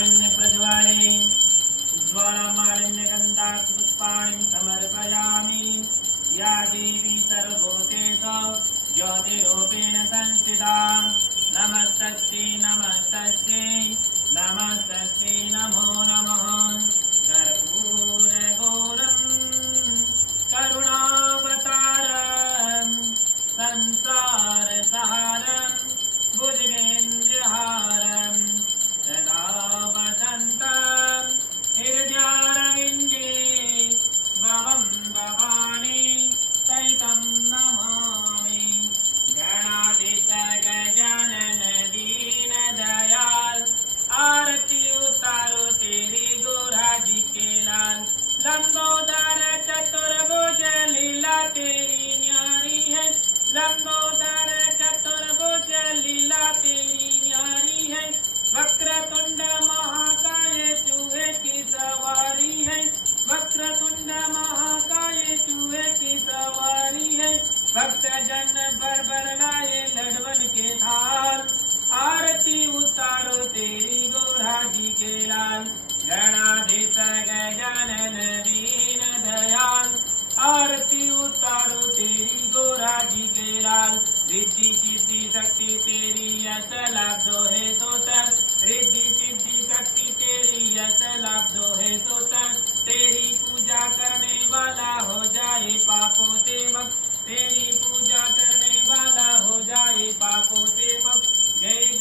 प्रज्वाले ज्वालामालिन्यगन्धात् पुष्पाणि समर्पयामि। या देवी सर्वभूतेषु ज्योतिरूपेण संस्थिता नमस्तस्यै नमस्तस्यै नमस्तस्यै नमो नमः। कर्पूरगौरं करुणावतारं संसारसारं भुजगेन्द्रहारं सदा वसन्तं हृदयारविन्दे भवं भवानी सहितं नमामि। गणाधीश गजानन दीन दयाल आरती उतारो तेरी गोराजी के लाल। लंबोदर चतुर्भुज लीला तेरी न्यारी है। लंबोदर चतुर्भुज लीला तेरी न्यारी है। वक्रतुंड महाकाय चूहे की सवारी है। वक्रतुंड महाकाय चूहे की सवारी है। भक्त जन बर लाए लड़वन के थाल। आरती उतारो तेरी गोराजी के लाल। गणाधीश गजानन दीन दयाल आरती उतारो तेरी गोराजी के लाल। रिद्धि सिद्धि शक्ति तेरी यश लाभ दो है सोतन। रिद्धि सिद्धि शक्ति तेरी यश लाभ दो है सोतन। तेरी पूजा करने वाला हो जाए पापों से मुक्त। तेरी पूजा करने वाला हो जाए पापों से मुक्त। जय